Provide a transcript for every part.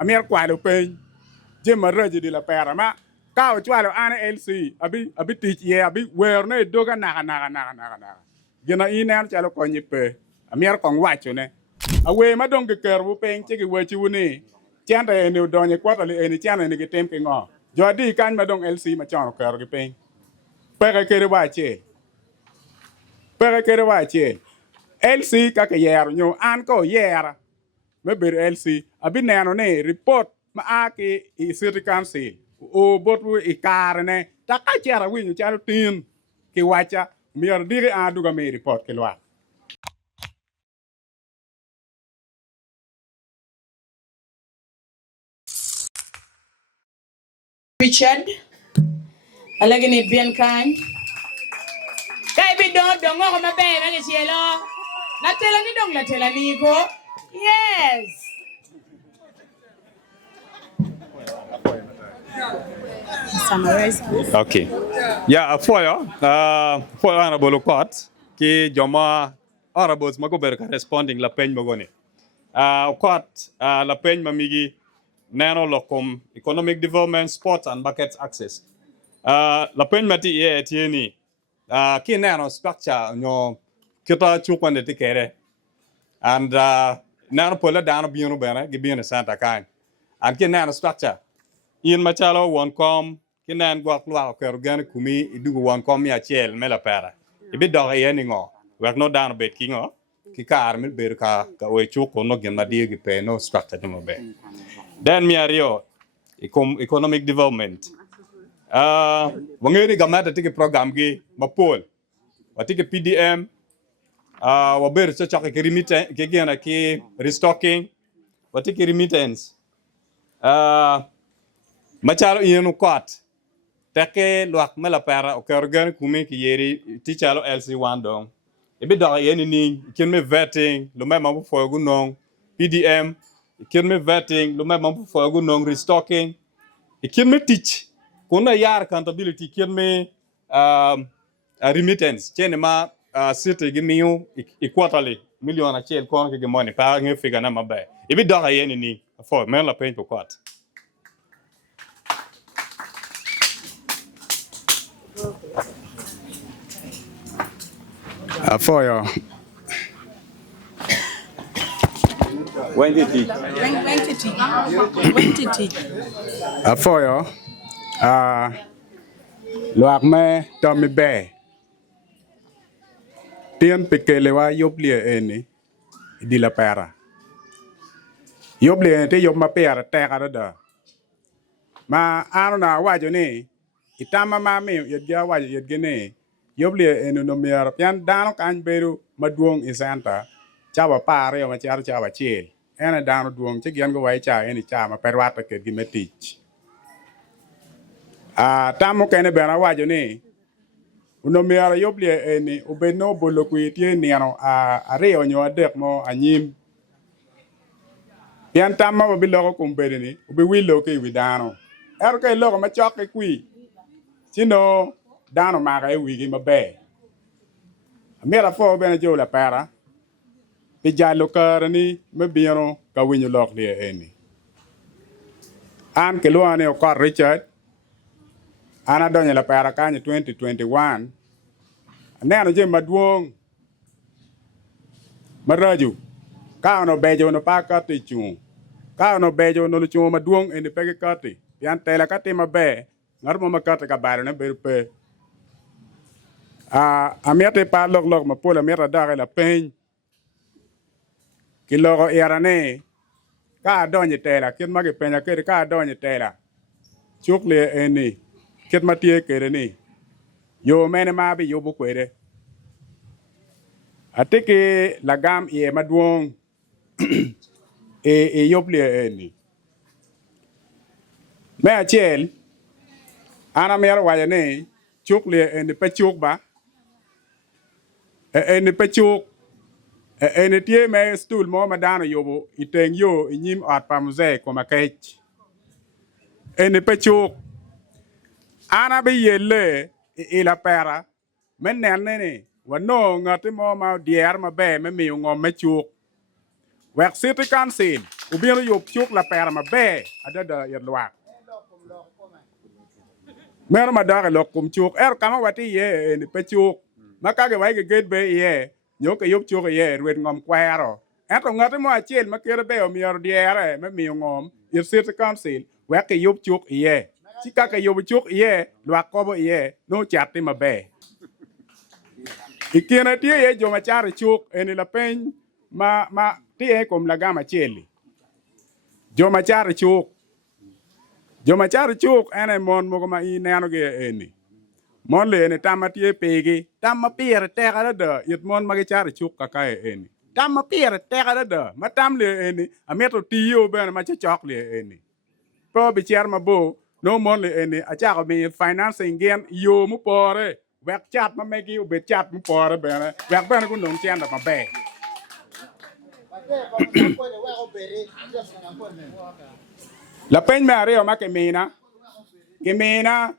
Amir Qualo Pay, Jim Marraji de la Parama, Cow Chualo Anna LC, a bit teach ye, a bit where no doga naga. Gina in and Chalo Conyi Pay, Amir Kong Watchone. Away Madong the curve paying take away you ne. Chanta and you don't quarterly any channel and get tempting off. Jordi can Madong LC Machano Curve paying. Pere Kerewache. Pere Kerewache. LC kaka yer nyo an ko yer me bir LC abi neno ne report ma aki I city council o botu I karne ta ka chera winyo chalo tin ki wacha mier dire a duga me report ki lwa Richard alagini bien kan kay bi do ngo ma be ma ngi cielo la tela ni dong la tela ni ko yes summarize Okay. Yeah, for honorable court, ki joma honorables mago ber responding la pen magone. Court la pen mamigi nano lokum economic development, sports and market access. La pen mati ye tieni. Ki nano structure nyo kita chukwande tikere. And nano pola dano biunu bene gibiunu Santa Kai. And ki nano structure. In machalo one com kinan gwak lwa ko gan kumi idugo one com ya chel mela para ibi do ye ni ngo work no down bet kingo ki kar mil ber ka we chuko no gen madi gi pe no structure no be then mi ario economic development wangeri gamata tiki program gi mapol watiki PDM wa ber so chaka ki remittance ki gena ki restocking watiki remittance machalo yenu kot take luak mela para o kergan kumi ki yeri tichalo LC1 dong ibi do yeni ni kin me vetting lo me mabu fogu nong PDM kin me vetting lo me mabu fogu nong restocking kin me teach kuna yar accountability kin me remittance chen ma city gi miu quarterly million a chel kon ki money pa nge figa na mabe ibi do yeni ni for mela paint ko kot. for your When did he? for your luak me Tommy Bay Tien pikele wa yoblie eni di la para yoblie te yob ma pera te kada ma aruna wajo ni itama ma mi yedga wajo yedge ne yoblie eni no mier pian dano kan beru maduong isanta chawa pare ma char chawa chiel ene dano duong che gian go wai cha eni cha ma perwata ke gi metich tamo kene bena wajo ni uno miara yoblie eni ubeno bolo kuitie niano areo nyo adek mo anyim pian tamma ba biloko kumbede ni ubi wilo ke widano ero ke loko ma chok ke kui sino dano maga e wigi mabe amera fo bena jo la para pi jalo karani mabiro ka winyo lok lie eni an ke luane o kor Richard ana donye la para kanye 2021 neno je maduong maraju ka ono bejo no pa ka ti chu ka ono bejo no chu maduong eni pege kati pian tela kati mabe ngar mo makata ka baro ne berpe amiate pa lok ma pola mera dare la pen ki logo erane ka donye tela kin mage penya ke ka donye tela chukle eni ket matie kere ni yo mene ma bi yo bu kwere atike lagam ye maduong e yoble eni me achel ana mer wayane chukle eni pe chuk ba eni pe chuk eni tie me stool mo madano yobo iteng yo inyim at pamze ko makech eni pe chuk ana bi yelle ila pera men ne wano ngati mo ma dier ma be me mi ngom me chuk wek city council ubiro yup chuk la pera mabe adada yet luak mer ma dare lok kum chuk kama wati ye ni pe chuk makage wai ge get be ye nyoke yup chuk ye rwet ngom kwero eto ngate mo achiel makere be omiyor diere me miyo ngom ir city council wek yup chuk ye chika ke yup chuk ye luak kobo ye no chati mabe ikina tie ye joma chare chuk eni la peny ma tie kom la gama cheli joma chare chuk ene mon mogo ma ineno ge eni mon le ene tamma tie pegi tamma pire tega da yet mon ma ge chare chuk kaka eni tamma pire tega da ma tam le eni ameto tiyo ben ma chok le eni po bi cher ma bo no mon le eni acha ko mi financing gen yo mu pore wek chat ma megi ubet chat mu pore bene wek bene ku non chen da ma be la peny me ario ma Kimina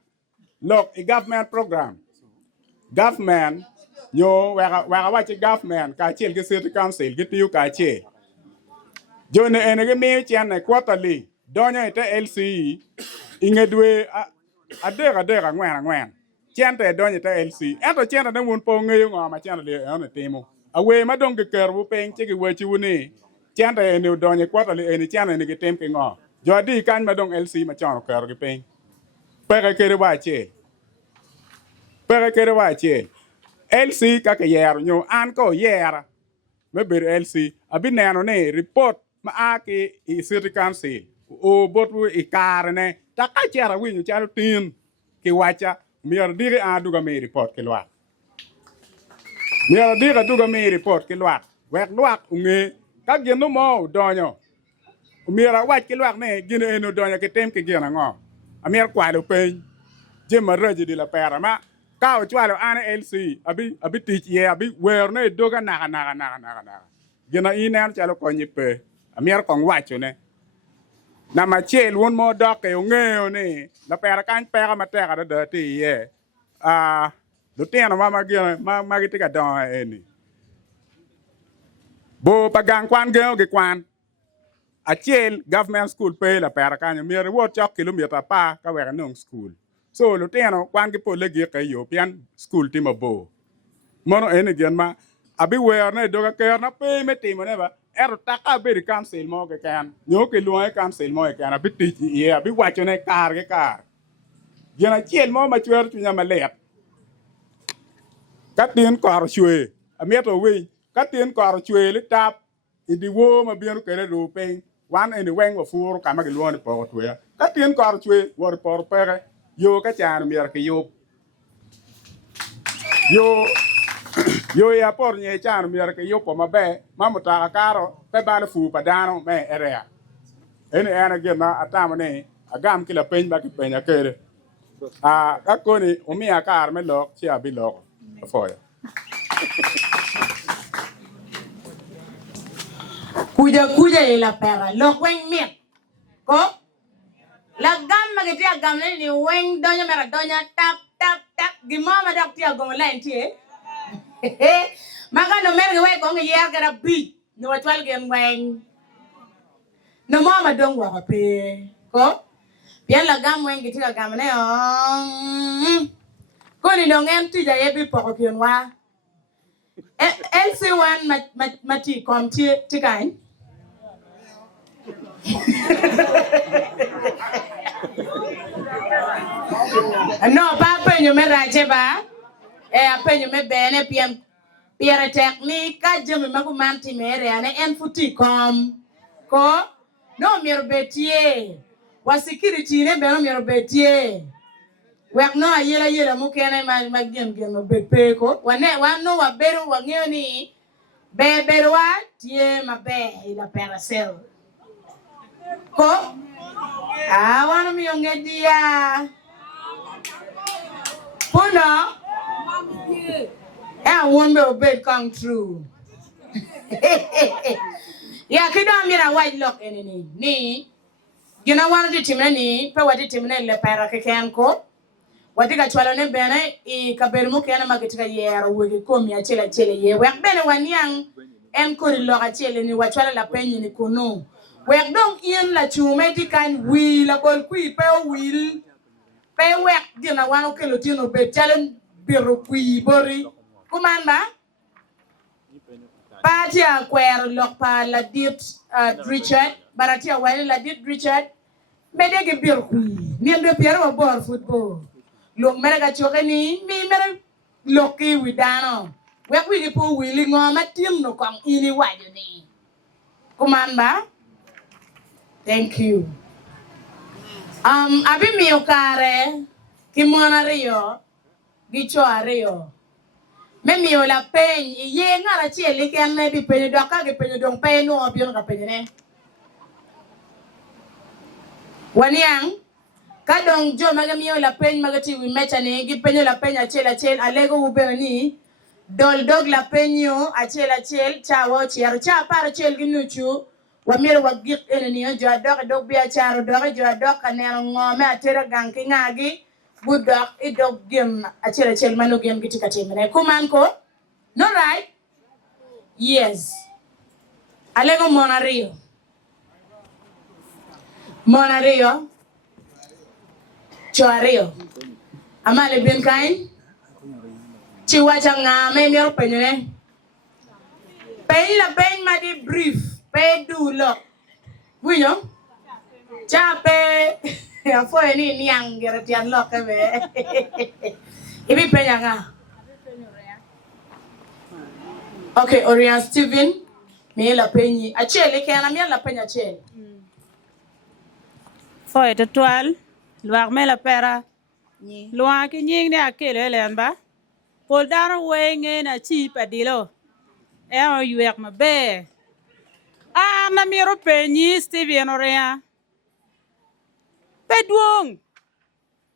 look a government program government yo wega wachi government ka chil ke city council ke tiu ka che jone ene ge mi chen quarterly donyo ite LCE ingedwe adega ngwen chen te donyo ite LCE eto chen te won po ngeyo ngoma chen le ene timo awe ma dong ke kerbu pen che ke wachi woni chen te ene donyo quarterly ene chen ene ke tem ke ngo jodi kan ma dong LCE ma chen ker ke pen pere kere wache LC kaka yer nyo an ko yer me ber LC abi neno ne report ma aki I city council o botu I karne ta ka chera winyo charo tin ki wacha mier dire a duga me report ki lwa mier dire duga me report ki lwa wek lwa unge ka geno mo donyo mier a wach ki lwa ne gino eno donyo ki tem ki gena ngo amier kwalo pen jema reje di la pera ma ka o chwalo ane LC abi tich ye abi wer ne doga naga gena inen chalo konyi pe amier kong wacho ne na machel won mo doke o ngeo ne la pera kan pera matera da ti ye do tena mama gena ma gitika don eni bo pagang kwan geo ge kwan achel government school pe la pera kan mier wo chok kilometer pa ka wer nong school so lo teno kwan ki pole gi ka yo pian school ti mabo mono ene gen ma abi wer ne doga ker na pe me timo ne ba taka be council mo ke kan nyo ke lo council mo ke kan abi ti ye abi wacho ne kar ke kar gena chiel mo ma chwer tu nyama let ka tin kor chwe amieto we ka tin kor chwe le tap idi wo ma bienu kere do pe wan ene weng wa furu ka ma ke lo ne po to ya ka tin kor chwe wor por pere yo ka chan mier ke yo ya por nye chan mier ke yo po mabe mamuta karo pe bal fu padano me area ene ana gena atama ne agam kila pen ba ki penya kere akoni umi akar me lok chi abi lok foya kuja la pera lok weng miet ko la gamma ke tia gamne ni weng donya mera donya tap gimama dak tia gong line tie maka no mer we gong yer gara bi no watwal gen weng no mama dong wa pe ko bien la gam weng ke tia gamne ko ni no ngem ti ja ye bi poko pion wa LC1 mati kom ti kain no pa penyo me rache ba penyo me bene piere teknik ka jemi maku manti mere ane en futi kom ko no miero betie wa security ne beno miero betie wek no ayela mukene ma gen no bepe ko wan no wa beru wa ngeo ni beru wa tie mabe ila paracel ko wana mi ongedia puno won't be obeyed come true ya kido amira white lock eneni ni gina wana di timne ni pe wadi timne le para ke ken ko wadi ka chwalo ne bene I kaberu mu ken ma kitika yero wege ko mi achele ye wek bene wanyang en ko lo ka chele ni wachwala la penyi ni kono wek dong in la chume ti kan wi la kol kui pe wil pe wek dina wano kelo tino be chalen biro kui bori kumanda pati a kwer lok pa la dit Richard barati a wali la dit Richard mede ge bir kui ni ndo piero wa bor football lo mere ga choke ni mi mere loki widano wek wi ge po wili ngoma tim no kong ini wajo ni kumanda thank you abi mi okare kimona rio gicho ario me mi ola pen ye ngara chieli ken ne bi pen do ka ge pen do pen no obion ka pen ne waniang ka dong jo maga mi ola pen maga ti wi mecha ne gi pen la pen achela chel alego ubeni dol dog la penyo achela chel chawo chiar cha par chel gi nuchu wa mir wa gik eneni jo dog bi acharo dog jo dog ka ne ngome atera ganki ngagi budok idog gem achela chel mano gem giti katimene kuman ko no right yes alego monario choario amale bien kain chiwacha ngame mier penyene pen la pen ma di brief pe du lo winyo chape afo ni niang geratian lo ke be ibi penya nga okay Orion Steven me la penyi achele ke na me la penya chele foi de toile luar me la pera luar ki nying ne akele len ba pol daro wenge na chi padilo e o yuek ma be na miro penyi Steven Orea pedwong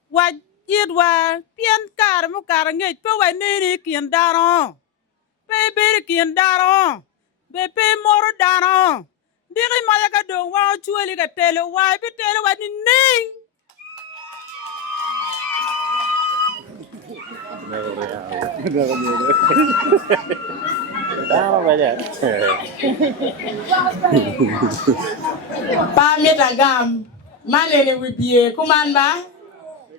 wa yidwa pien kar mu kar ngej pe wa nene kien daro pe ber kien daro be pe moro daro diri maya ka dong wa chueli ka telo wa be telo wa ni ning pa metagam manene wibie kumanda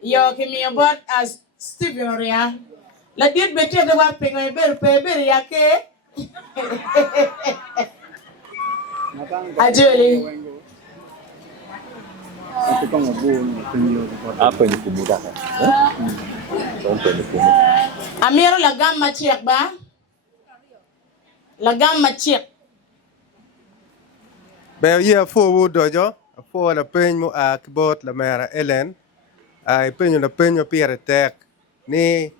yo kimi bot as Steven Orea la dit bete de wa pengo ber pe ber yake ajoli apa ni kumuda amiro la gamma chiek ba la gamma chiek be ye fo wo dojo fo la pen mo a kibot la mera Ellen ai penyo la penyo piere tek ni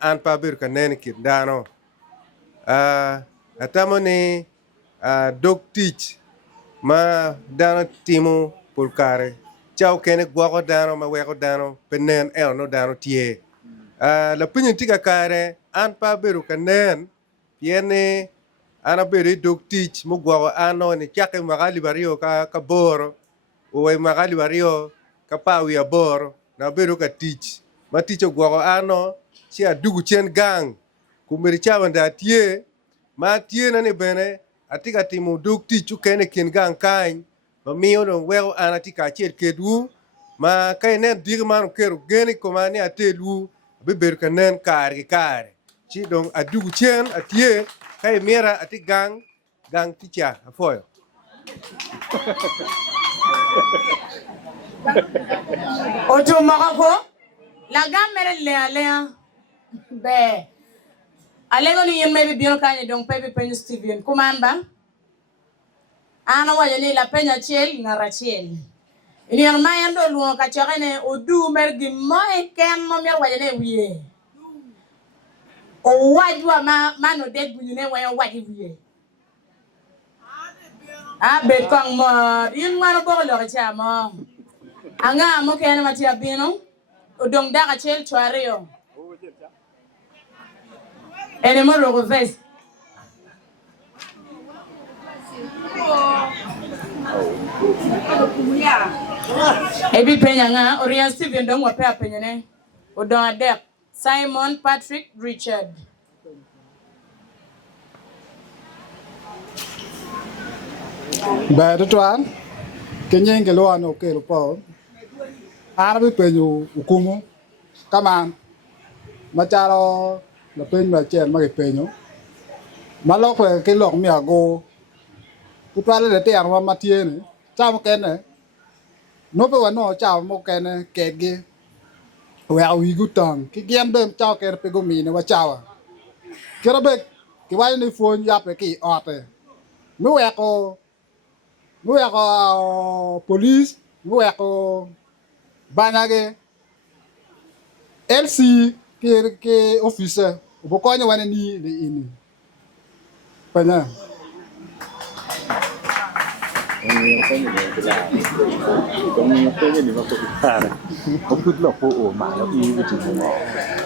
an pa bir ka nen kit dano atamo ni dog teach ma dano timo pulkare chao kene gwago dano ma wego dano penen el no dano tie la penyo tika kare an pa bir ka nen piene ana beri dog teach mo gwago ano ni chake magali bario ka boro o magali bario ka pawi aboro na beru ka teach ma teach gwago ano si adugu chen gang kumeri chabanda tie ma tie na ni bene atika timu dog teach kene kin gang kain ma miyo no wego ana tika chet kedu ma kay nen digman keru geni komani atelu be beru ka nen kare ci dong adugu chen atie kay mira ati gang ticha afoyo oto makako la gamere le be alego ni yemme be bion kanye donc pepe penyo Steven kumanda ana wayo ni la penya chel ngara chel ini an mayando luo ka chogene odu mergi moy ken mo mer wayo ne wiye o wajwa mano det bunyune wayo waji wiye be kong mo in mano bo lo cha mo anga mo ken mati abino odong daga chel chwareo ene mo rogo vest ebi penya nga Orion Steven dong wa pe apenya ne odong adek Simon Patrick Richard Ba de tuan kenyen ke lo ano ke lo po ana bi penyo ukumu kama macharo la pen ma chen ma ke penyo malo ke lo mi ago tu pale de te arwa matiene cha mo kene no pe wa no cha mo kene ke ge wa wi gutang ki gem dem cha ke pe go mi ne wa cha wa kero be ki wa ni fon ya pe ki ote no wa ko police no wa ko banage LC ke officer bo ko nya wane ni le ini pana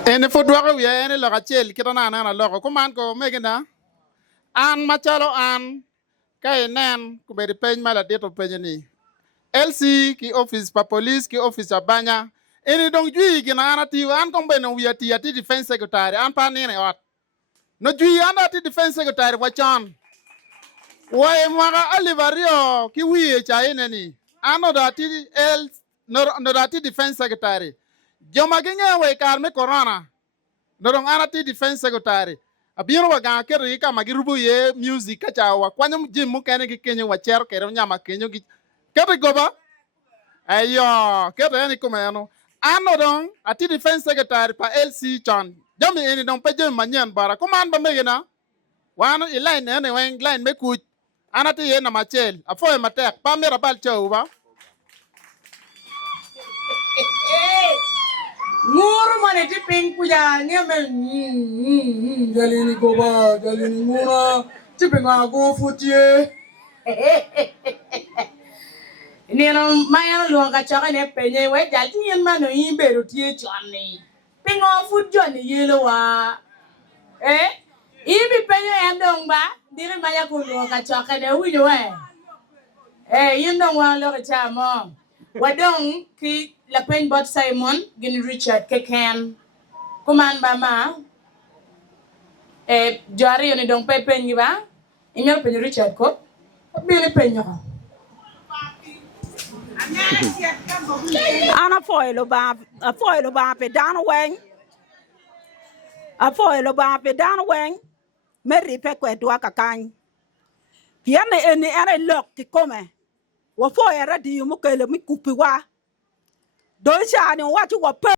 ene fo dwa ko ye ene lo ka chel kitana na lo ko man ko megina an machalo an kay nen ku be pen mala de to penye LC ki office pa police ki office abanya ene dong jui gina anati an ko be no wiati ati defense secretary an pa ne ot no jui anati defense secretary wa chan wae mwaga alivario ki wiye cha ene ni ano dati no dati defense secretary joma ginga we kar me corona no dong anati defense secretary abiro waga kere ka magirubu ye music ka cha wa kwanyum jim mu kene gi kenyo wa cher kere nyama kenyo gi kete goba ayo kete ni kumeno ano dong ati defense secretary pa LC chan jami eni dong pe jam manyan bara kuman ba megena wano line ene wen line me ku anati ye na machel afo e matek pa mera bal chauba Nguru mane ti ping puja ngeme jalini goba jalini ngura ti pinga go futie nino maya lo ga chaka ne penye we jal ti yen mano yimbe ro tie chani pinga fut joni yelo wa ibi penye endong ba dire maya ko lo ga chaka ne winyo we yindong wa lo ga chamo wadong ki la pen bot Simon gin Richard Keken kuman ba ma jari yoni dong pe pen ni ba inyo pen Richard ko bi ni pen yo Ana foilo ba pe dan wen. A foilo ba pe dan wen. Meri pe kwe dwa kakany. Yane ene lok ti kome. Wa foira di mu kele mi kupi wa. Do cha ni wa ti wa pe